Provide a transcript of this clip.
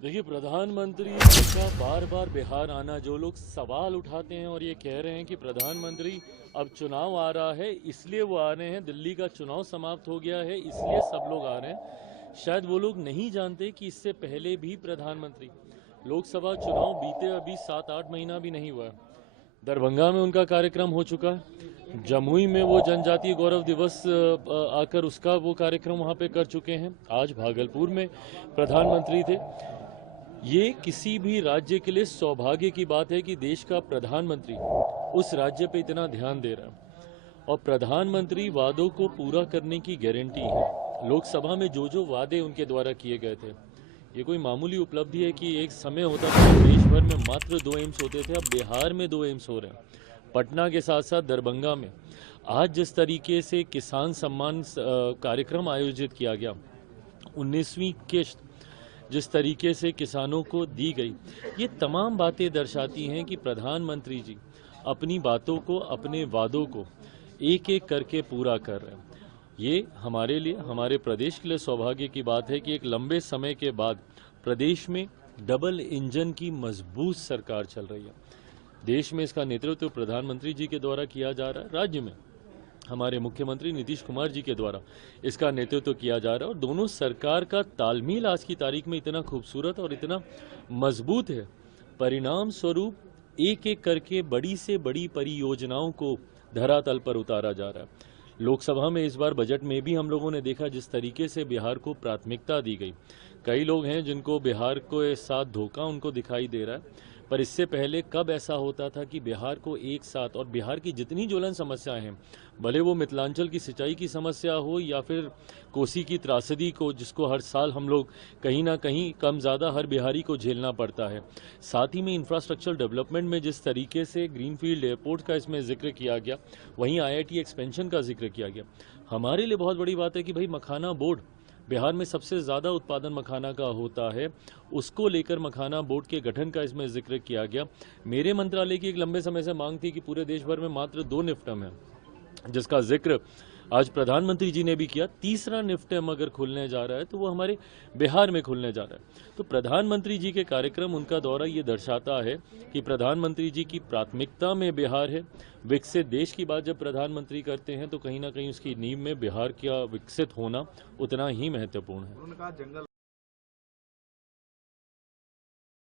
देखिए, प्रधानमंत्री जी का बार बार बिहार आना, जो लोग सवाल उठाते हैं और ये कह रहे हैं कि प्रधानमंत्री अब चुनाव आ रहा है इसलिए वो आ रहे हैं, दिल्ली का चुनाव समाप्त हो गया है इसलिए सब लोग आ रहे हैं। शायद वो लोग नहीं जानते कि इससे पहले भी प्रधानमंत्री, लोकसभा चुनाव बीते अभी 7-8 महीना भी नहीं हुआ है, दरभंगा में उनका कार्यक्रम हो चुका है। जमुई में वो जनजातीय गौरव दिवस आकर उसका वो कार्यक्रम वहाँ पे कर चुके हैं। आज भागलपुर में प्रधानमंत्री थे। ये किसी भी राज्य के लिए सौभाग्य की बात है कि देश का प्रधानमंत्री उस राज्य पे इतना ध्यान दे रहा है, और प्रधानमंत्री वादों को पूरा करने की गारंटी है। लोकसभा में जो जो वादे उनके द्वारा किए गए थे, ये कोई मामूली उपलब्धि है कि एक समय होता था कि देश भर में मात्र 2 एम्स होते थे, अब बिहार में 2 एम्स हो रहे हैं। पटना के साथ साथ दरभंगा में आज जिस तरीके से किसान सम्मान कार्यक्रम आयोजित किया गया, 19वीं किश्त जिस तरीके से किसानों को दी गई, ये तमाम बातें दर्शाती हैं कि प्रधानमंत्री जी अपनी बातों को, अपने वादों को एक एक करके पूरा कर रहे हैं। ये हमारे लिए, हमारे प्रदेश के लिए सौभाग्य की बात है कि एक लंबे समय के बाद प्रदेश में डबल इंजन की मजबूत सरकार चल रही है। देश में इसका नेतृत्व प्रधानमंत्री जी के द्वारा किया जा रहा है, राज्य में हमारे मुख्यमंत्री नीतीश कुमार जी के द्वारा इसका नेतृत्व किया जा रहा है, और दोनों सरकार का तालमेल आज की तारीख में इतना खूबसूरत और इतना मजबूत है। परिणाम स्वरूप एक एक करके बड़ी से बड़ी परियोजनाओं को धरातल पर उतारा जा रहा है। लोकसभा में इस बार बजट में भी हम लोगों ने देखा जिस तरीके से बिहार को प्राथमिकता दी गई। कई लोग हैं जिनको बिहार के साथ धोखा उनको दिखाई दे रहा है, पर इससे पहले कब ऐसा होता था कि बिहार को एक साथ, और बिहार की जितनी ज्वलन समस्याएं हैं, भले वो मिथिलांचल की सिंचाई की समस्या हो या फिर कोसी की त्रासदी को, जिसको हर साल हम लोग कहीं ना कहीं कम ज़्यादा हर बिहारी को झेलना पड़ता है, साथ ही में इंफ्रास्ट्रक्चर डेवलपमेंट में जिस तरीके से ग्रीनफील्ड एयरपोर्ट का इसमें जिक्र किया गया, वहीं आईआईटी एक्सपेंशन का जिक्र किया गया। हमारे लिए बहुत बड़ी बात है कि भाई मखाना बोर्ड, बिहार में सबसे ज़्यादा उत्पादन मखाना का होता है, उसको लेकर मखाना बोर्ड के गठन का इसमें जिक्र किया गया। मेरे मंत्रालय की एक लंबे समय से मांग थी कि पूरे देश भर में मात्र 2 निफ्टम है, जिसका जिक्र आज प्रधानमंत्री जी ने भी किया। तीसरा निफ्टम अगर खुलने जा रहा है तो वो हमारे बिहार में खुलने जा रहा है। तो प्रधानमंत्री जी के कार्यक्रम, उनका दौरा, ये दर्शाता है कि प्रधानमंत्री जी की प्राथमिकता में बिहार है। विकसित देश की बात जब प्रधानमंत्री करते हैं तो कहीं ना कहीं उसकी नींव में बिहार का विकसित होना उतना ही महत्वपूर्ण है।